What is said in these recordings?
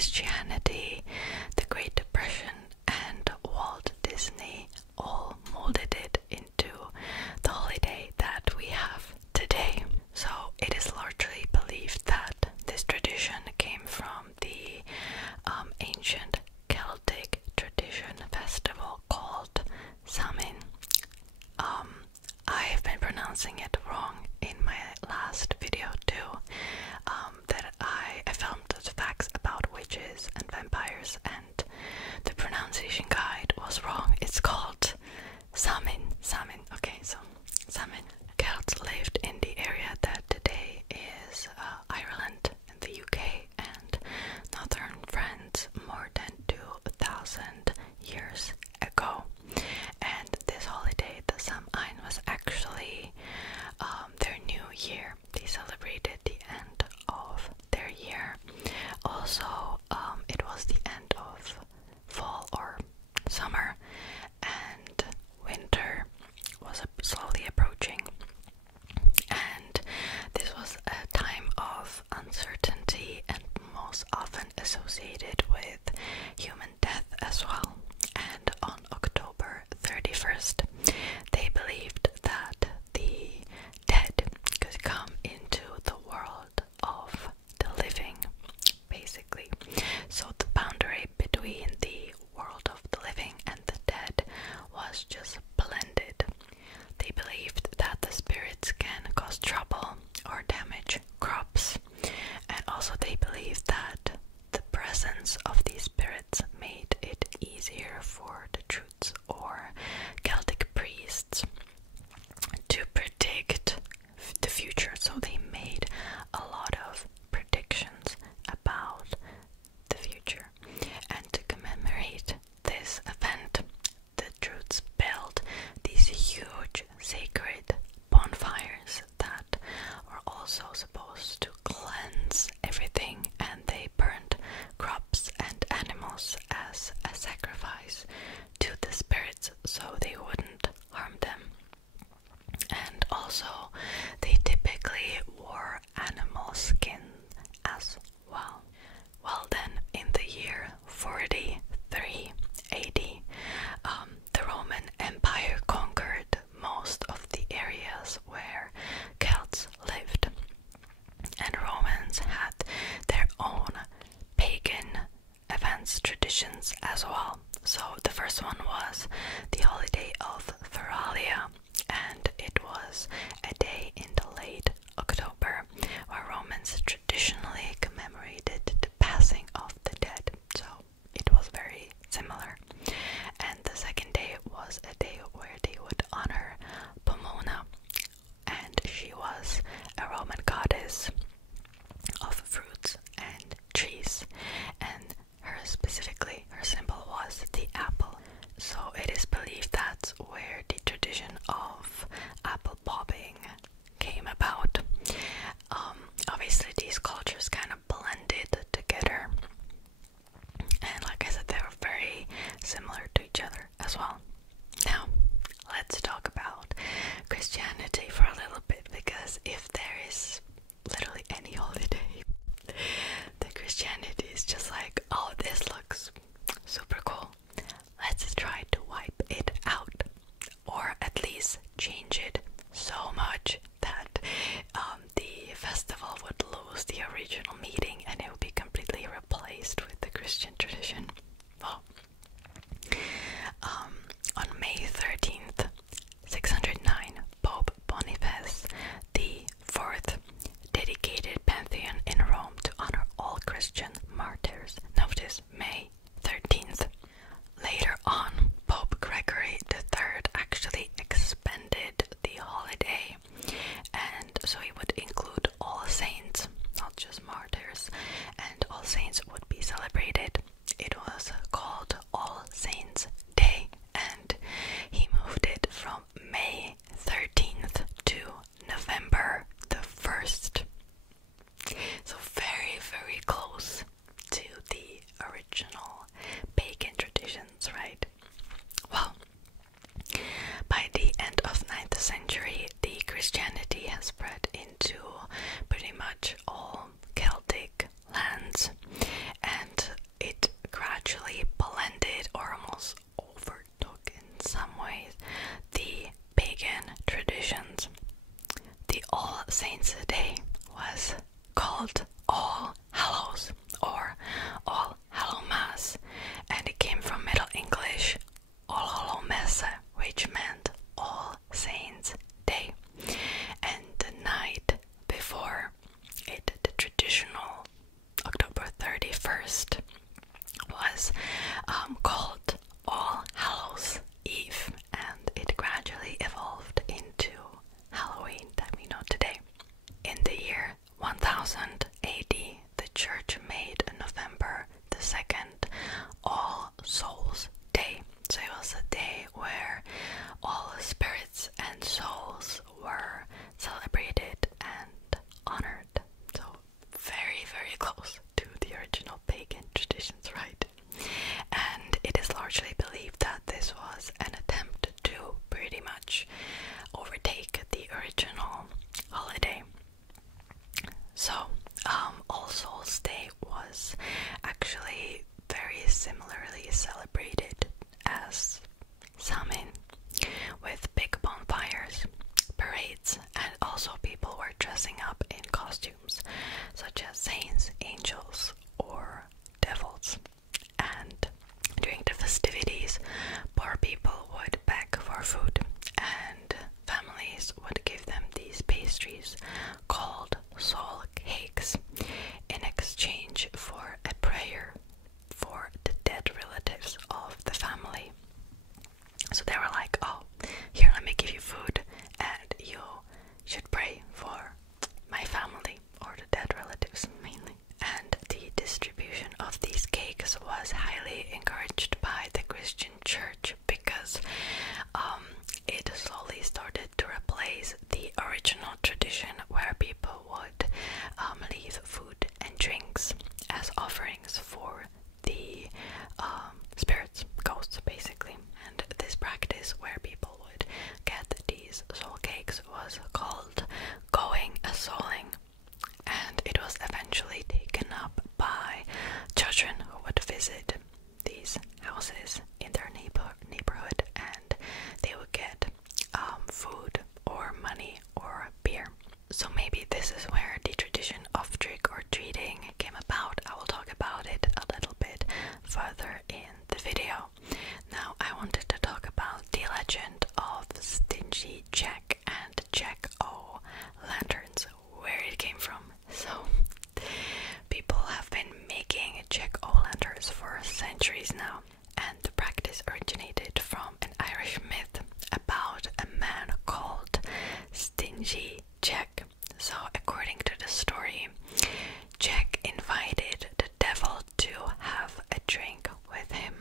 Christianity, the Great Depression, and Walt Disney all molded it into the holiday that we have today. So it is largely believed that this tradition came from the ancient Celtic tradition festival called Samhain. I have been pronouncing it wrong in my last video too, that I filmed those facts about witches and vampires, and the pronunciation guide was wrong. It's called Samhain. Okay, so Samhain. Celts lived in the area that today is Ireland in the UK and northern France more than 2,000 years ago. And this holiday, the Samhain, was actually their new year. They celebrated the end of their year. Also, it was the end of fall or summer, and winter was slowly approaching. And this was a time of uncertainty and most often associated with human death as well. And on October 31st, they believed that the dead could come into the world of the living, basically. So the boundary between the world of the living and the dead was just blended. They believed that the spirits can cause trouble or damage crops, and also they believed that the presence of these spirits made it easier for the Druids or Celtic priests to predict the future. So they made a lot of predictions about the future. And to commemorate this event, the Druids built these huge sacred bonfires that were also supposed to cleanse everything, and they burned crops and animals as a sacrifice to the spirits so they wouldn't harm them. And also they typically wore animal skin as well. Well, then in the year 43 AD, the Roman Empire conquered most of the areas where Celts lived, and Romans had their own pagan events, traditions as well. So the first one was the holiday of Feralia, and it was a day in the late October where Romans traditionally commemorated the passing of the dead. So it was very similar. And the second day was a day where they would honor Pomona, and she was a Roman goddess of fruits and trees, and her symbol was the apple. So it is believed that's where the tradition of apple bobbing came about. Obviously these cultures kind of blended together, and like I said, they were very similar to each other as well. Now let's talk about Christianity for a little bit, because if there is literally any holiday that Christianity is just like, oh, this looks super cool, let's try to wipe it out, or at least change it so much that the festival would lose the original meaning and it would be completely replaced with the Christian tradition. Well, on May 13th, 609, Pope Boniface the Fourth dedicated Pantheon in Rome to honor all Christian martyrs. Notice, May 13th. Later on, Pope Gregory III actually expanded the holiday, and so he would include all saints, not just martyrs, and all saints would be celebrated. It was called All Saints Day, and he moved it from May 13th to November the 1st. So very, very close to the original pagan traditions, right? Well, by the end of 9th century, the Christianity has spread into pretty much all Celtic lands, and similarly celebrated as Samhain, with big bonfires, parades, and also people were dressing up in costumes such as saints, angels, or devils. And during the festivities, poor people would beg for food, and families would give them these pastries called soul cakes in exchange for a prayer for the dead relatives of the family. So they were like, oh, here, let me give you food, and you should pray for my family, or the dead relatives mainly. And the distribution of these cakes was highly encouraged by the Christian church because it slowly started to replace the original tradition where people would leave food and drinks as offerings for the spirits, ghosts basically. And this practice where people would get these soul cakes was called going a souling, and it was eventually taken up by children who would visit these houses in their neighborhood, and they would get food or money or beer. So maybe this is where the tradition of trick-or-treating came about. I will talk about it a little bit further in the video. Now I wanted to talk about the legend of Stingy Jack and Jack-o'-lanterns, where it came from. So people have been making Jack-o'-lanterns for centuries now, and the practice originated from an Irish myth about a man called Stingy Jack. So according to the story, Jack invited the devil to have a drink with him,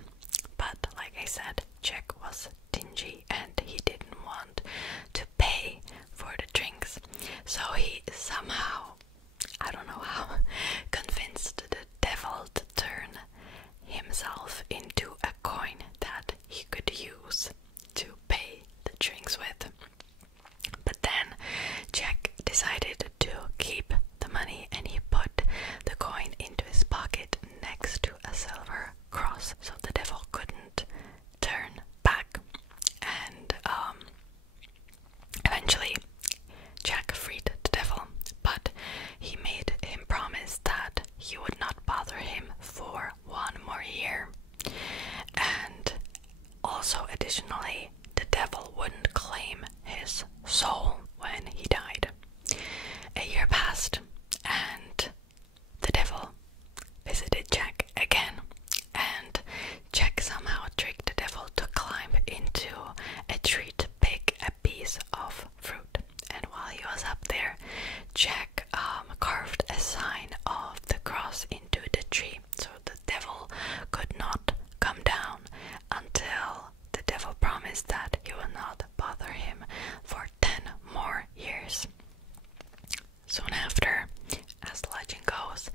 but like I said, Jack was stingy and he didn't want to pay for the drinks, so he somehow, I don't know how, convinced the devil to turn himself into a coin that he could use to pay the drinks with. But then Jack decided to keep the money, and he put the coin into his pocket next to a silver cross so the devil couldn't turn back. And eventually Jack freed the devil, but he made him promise that he would not bother him for 1 more year. And also additionally, the devil wouldn't claim his soul when he died. A year passed, and the devil visited Jack again, and Jack somehow tricked the devil to climb into a tree to pick a piece of fruit. And while he was up there, Jack carved a sign of the cross into the tree, so the devil could not come down until the devil promised that he would not bother him for 10 more years. Soon after, as the legend goes,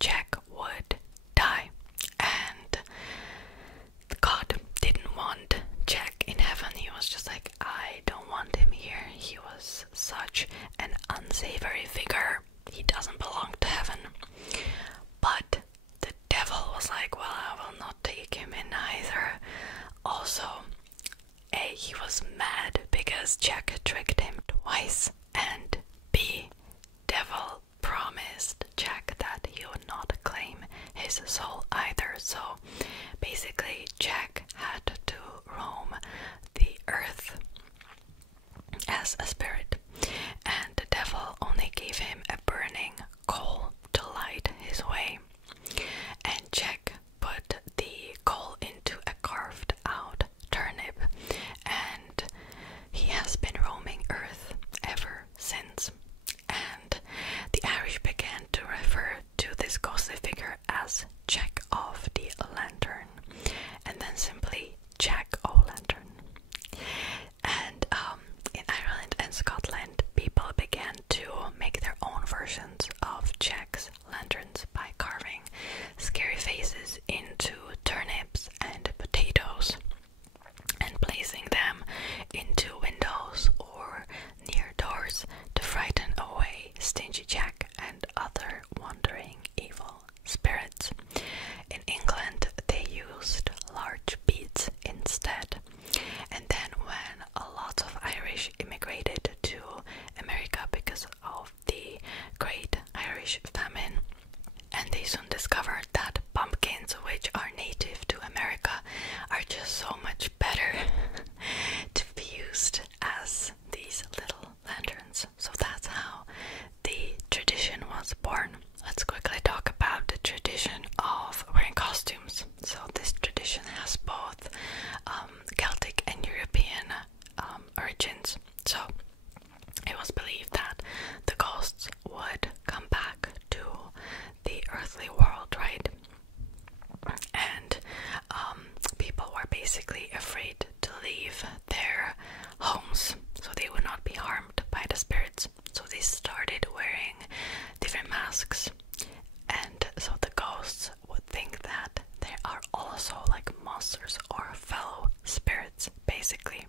Jack would die, and God didn't want Jack in heaven. He was just like, I don't want him here. He was such an unsavory figure. He doesn't belong to heaven. But the devil was like, well, I will not take him in either. Also, A, he was mad because Jack tricked him twice, and B, devil promised Jack that he would not claim his soul either. So basically Jack had to roam the earth as a spirit, and the devil only gave him a burning coal to light his way. And Jack put the coal into a carved out turnip, and he has been roaming earth ever since. And the Irish began to refer to this ghostly figure as Jack of the Lantern, and then simply Jack-o'-lantern. And in Ireland and Scotland, people began to make their own versions of monsters or fellow spirits, basically.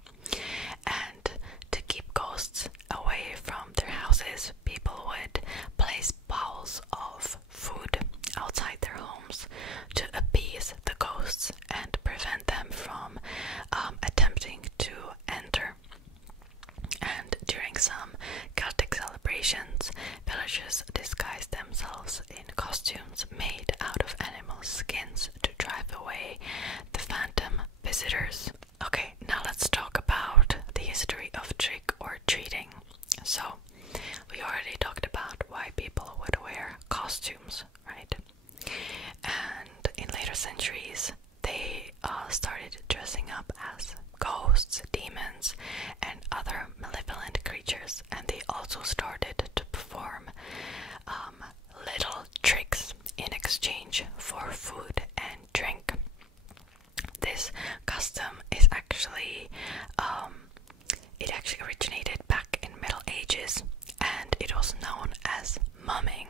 And to keep ghosts away from their houses, people would place bowls of food outside their homes to appease the ghosts and prevent them from attempting to enter. And during some Celtic celebrations, villagers disguised themselves in costumes made out of animal skins to drive away the phantom visitors. Okay, now let's talk about the history of trick or treating. So, we already talked about why people would wear costumes, right? And in later centuries, they started dressing up as ghosts, demons, and other malevolent creatures, and they also started to perform little tricks in exchange for food and drink. This custom is actually it actually originated back in Middle Ages, and it was known as mumming,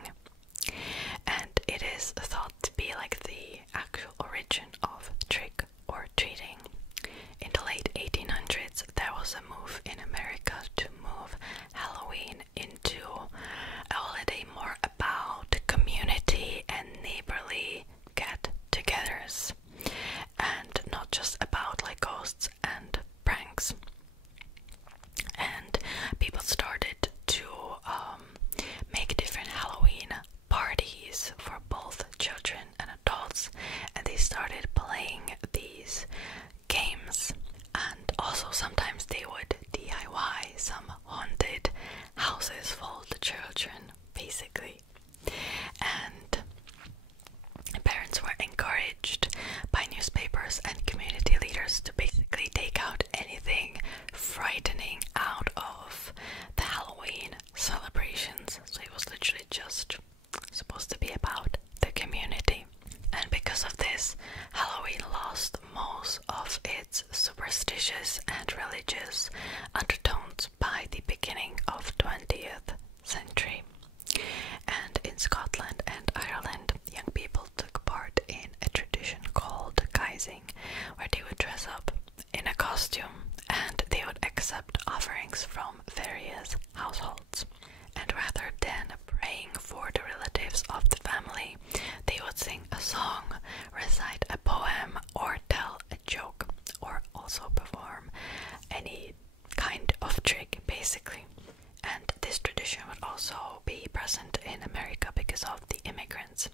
and it is thought to be like the actual origin of trick or treating. In the late 1800s, there was a move in America to move Halloween into a holiday more about community and neighborly get-togethers, and not just about like ghosts and pranks. And people started to make different Halloween parties for both children and adults, and they started playing these games. And also sometimes they would DIY some haunted houses for the children, basically. And parents were encouraged by newspapers and community leaders to basically take out anything frightening out of the Halloween celebrations. So it was literally just supposed to be about the community. And because of this, Halloween lost most of its superstitious and religious undertones by the beginning of 20th century. And in Scotland and Ireland, young people took part in a tradition called guising, where they would dress up in a costume and they would accept offerings from various households. And rather than praying for the relatives of the family, they would sing a song, recite a poem, or tell a joke, or also perform any kind of trick, basically. And this tradition would also be present in America because of the immigrants.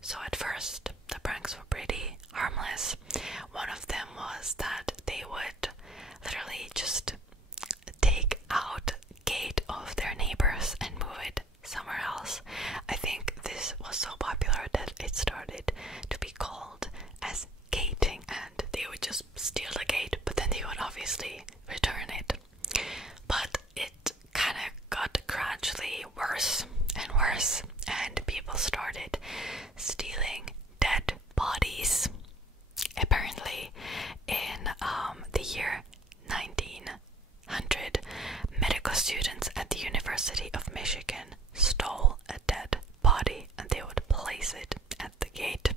So at first, the pranks were pretty harmless. One of them was that they would literally just take out gate of their neighbors and move it somewhere else. I think this was so popular that it started to be called as gating, and they would just steal the gate, but then they would obviously return it. But it kind of got gradually worse and worse, and people started stealing dead bodies. Apparently, in the year 1900, medical students at the University of Michigan stole a dead body and they would place it at the gate.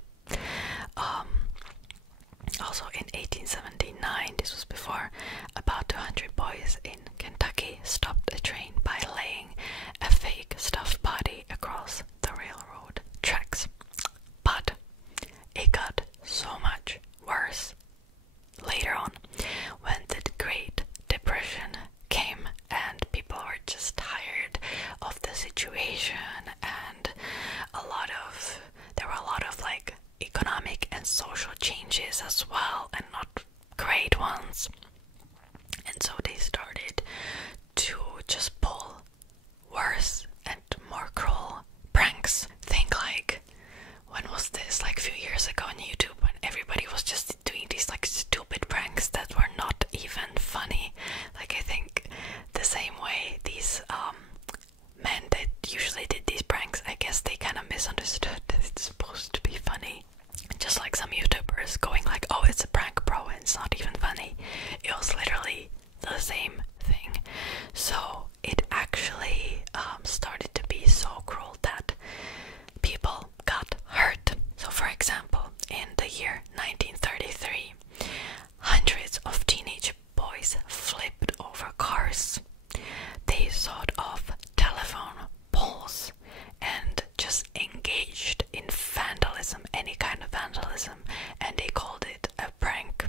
Also in 1879, this was before, about 200 boys in Kentucky stopped a train by laying a fake stuffed body across the railroad tracks. But it got so much worse later on, when the Great Depression came and people were just tired of the situation, and there were a lot of like economic and social changes as well, and not great ones. And so they started to just pull worse and more cruel pranks. Think like, when was this? Like a few years ago on YouTube, when everybody was just doing these like stupid pranks that were not even funny. Like, I think the same way these men that usually did these pranks, I guess they kind of misunderstood that it's supposed to be funny. Just like some YouTubers going like, oh, it's a prank, bro, and it's not even funny. It was literally the same thing. So it actually started to be so cruel that people got hurt. So for example, in symbolism, and they called it a prank.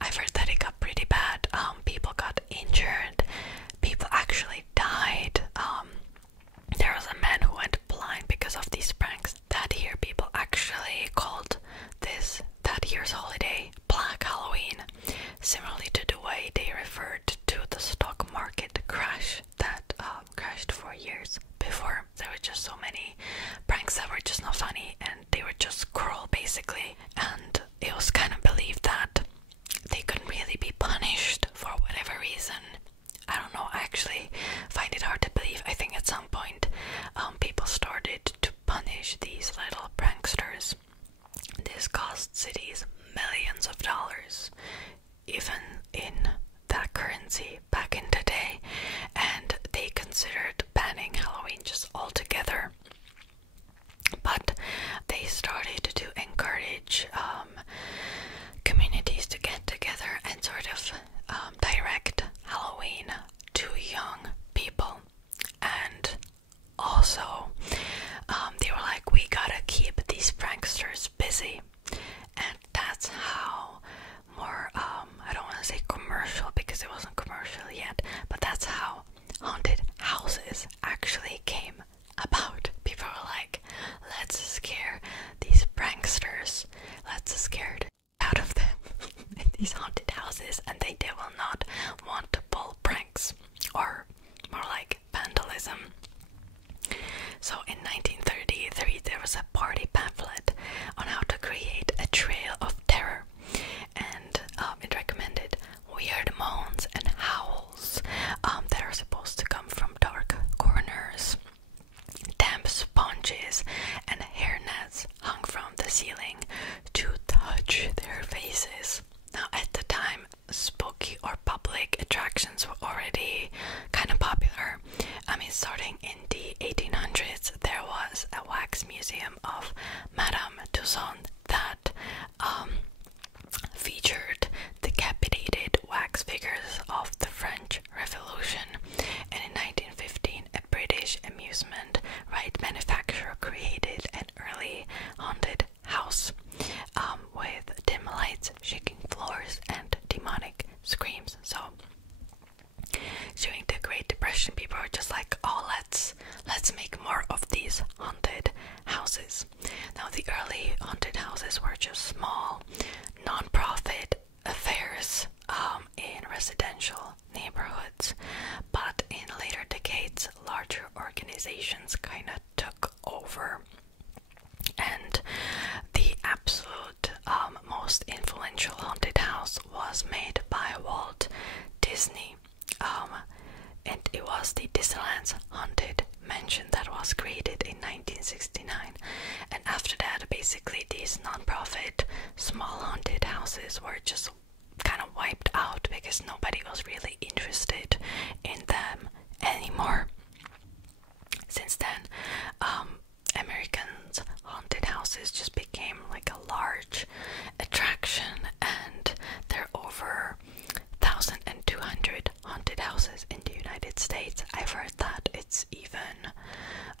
I've heard that it got pretty bad. People got injured. People actually died. There was a man who went blind because of these pranks. That year, people actually called that year's holiday Black Halloween, similarly to the way they referred to the stock market crash that crashed 4 years before. There were just so many pranks that were just not funny, and they were just cruel, basically. And it was kind of believed that they couldn't really be punished for whatever reason. I don't know, I actually find it hard to believe. I think at some point people started to punish these little pranksters. This cost cities millions of dollars, even in that currency back in the day, and they considered banning Halloween just altogether. But they started to encourage communities to get together and sort of direct Halloween to young people. And also they were like, we gotta keep these pranksters busy. And that's how more I don't want to say commercial because it wasn't commercial yet, but that's how haunted houses actually came about. People were like, let's scare these pranksters, let's scare the out of them in these haunted houses, and they will not want to pull pranks, or more like vandalism. So in 1933 there was a party pamphlet on how to create a trail of terror, and it recommended weird moans and howls that are supposed to come from dark corners, damp sponges and hairnets hung from the ceiling to touch their faces. Now at the time, spooky or public attractions were already kind of popular. I mean, starting in the 1800s, there was a wax museum of Madame Tussauds that featured decapitated wax figures of the French Revolution. And in 1915, a British amusement right manufacturer created an early haunted house with dim lights, shaking floors, and demonic screams. So during the Great Depression, people were just like, oh, let's make more of these haunted houses. Now the early haunted houses were just small non-profit affairs in residential neighborhoods, but in later decades larger organizations kind of took over, and the absolute most influential haunted house was made by Walt Disney, and it was the Disneyland's Haunted Mansion that was created in 1969. And after that, basically these non-profit small haunted houses were just kind of wiped out because nobody was really interested in them anymore. Since then, Americans' haunted houses just became like a large attraction, and there are over 1,200 haunted houses in the United States. I've heard that it's even,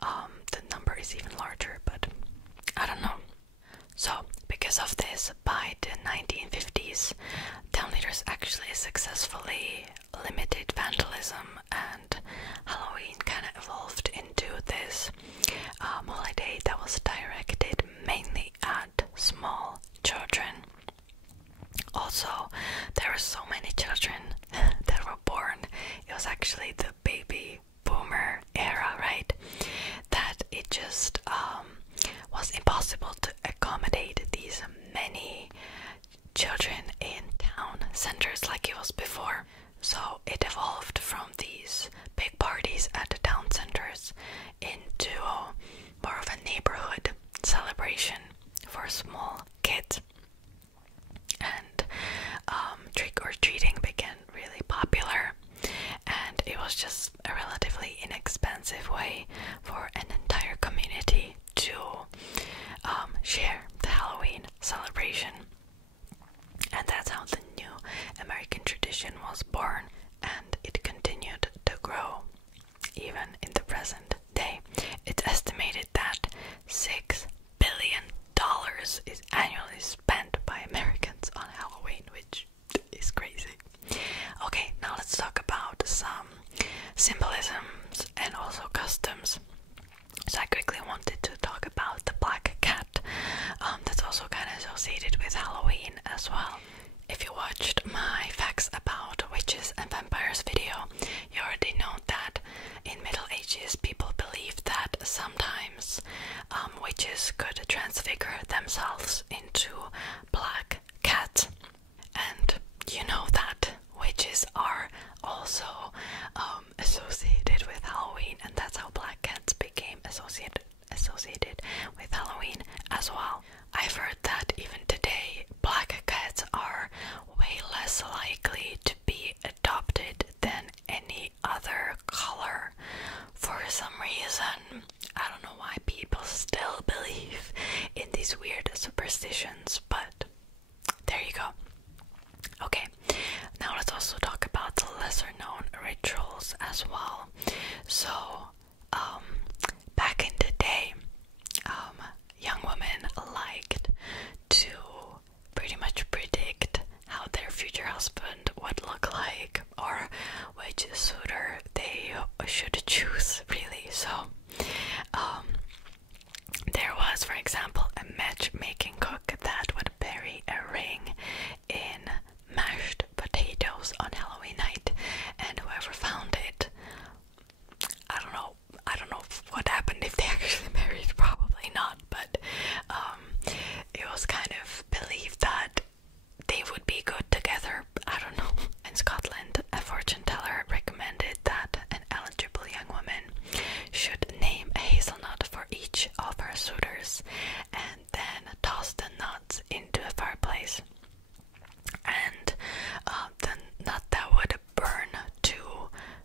the number is even larger, but I don't know. So, because of this, by the 1950s, town leaders actually successfully limited vandalism, and Halloween kind of evolved into this holiday that was directed mainly at small children. Also, there were so many children that were born. It was actually the baby boomer era, right? That it just was impossible to accommodate these many children in town centers like it was before. So it evolved from these big parties at the town centers into more of a neighborhood celebration for small kids. And trick-or-treating became really popular, and it was just a relatively inexpensive way for an entire community to share the Halloween celebration. And that's how the new American tradition was born. husband would look like, or which suitor they should choose, really. So there was, for example, a matchmaking cook that would bury a ring in mashed potatoes on Halloween night, and whoever found it, I don't know what happened, if they actually married, probably not, but it was kind of believed that they would be good together. I don't know. In Scotland, a fortune teller recommended that an eligible young woman should name a hazelnut for each of her suitors and then toss the nuts into a fireplace. And the nut that would burn to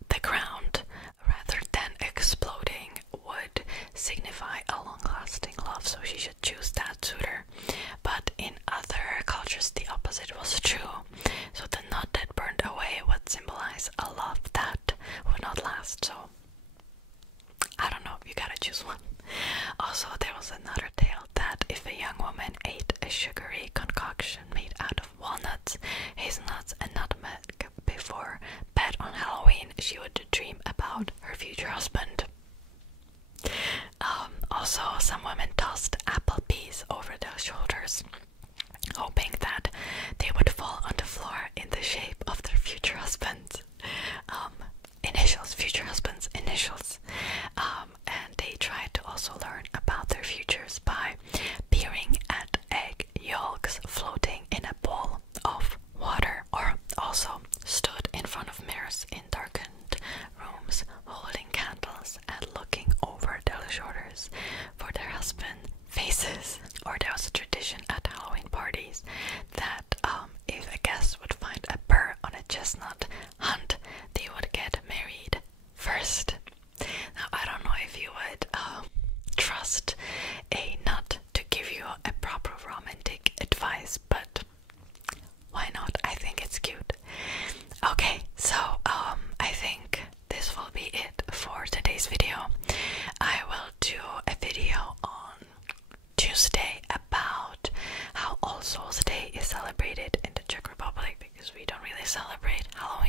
the ground rather than exploding would signify a long-lasting love, so she should choose that suitor. But in other cultures the opposite was true, so the nut that burned away would symbolize a love that would not last. So I don't know, you gotta choose one. Also, there was another tale that if a young woman ate a sugary concoction made out of walnuts, hazelnuts and nutmeg before bed on Halloween, she would dream about her future husband. Also, some women tossed apple peas over their shoulders, hoping that they would fall on the floor in the shape of their future husband's initials. And they tried to also learn about their futures by peering at egg yolks floating in a bowl of water, or also stood in front of mirrors in darkened rooms holding candles and looking over their shoulders for their husband faces. Or there was a tradition at Halloween parties that if a guest would find a burr on a chestnut hunt, they would get married first. Now, I don't know if you would trust a nut to give you a proper romantic advice, but why not? I think it's cute. Okay, so I think this will be it for today's video. I will do a video on Tuesday about how All Souls Day is celebrated in the Czech Republic, because we don't really celebrate Halloween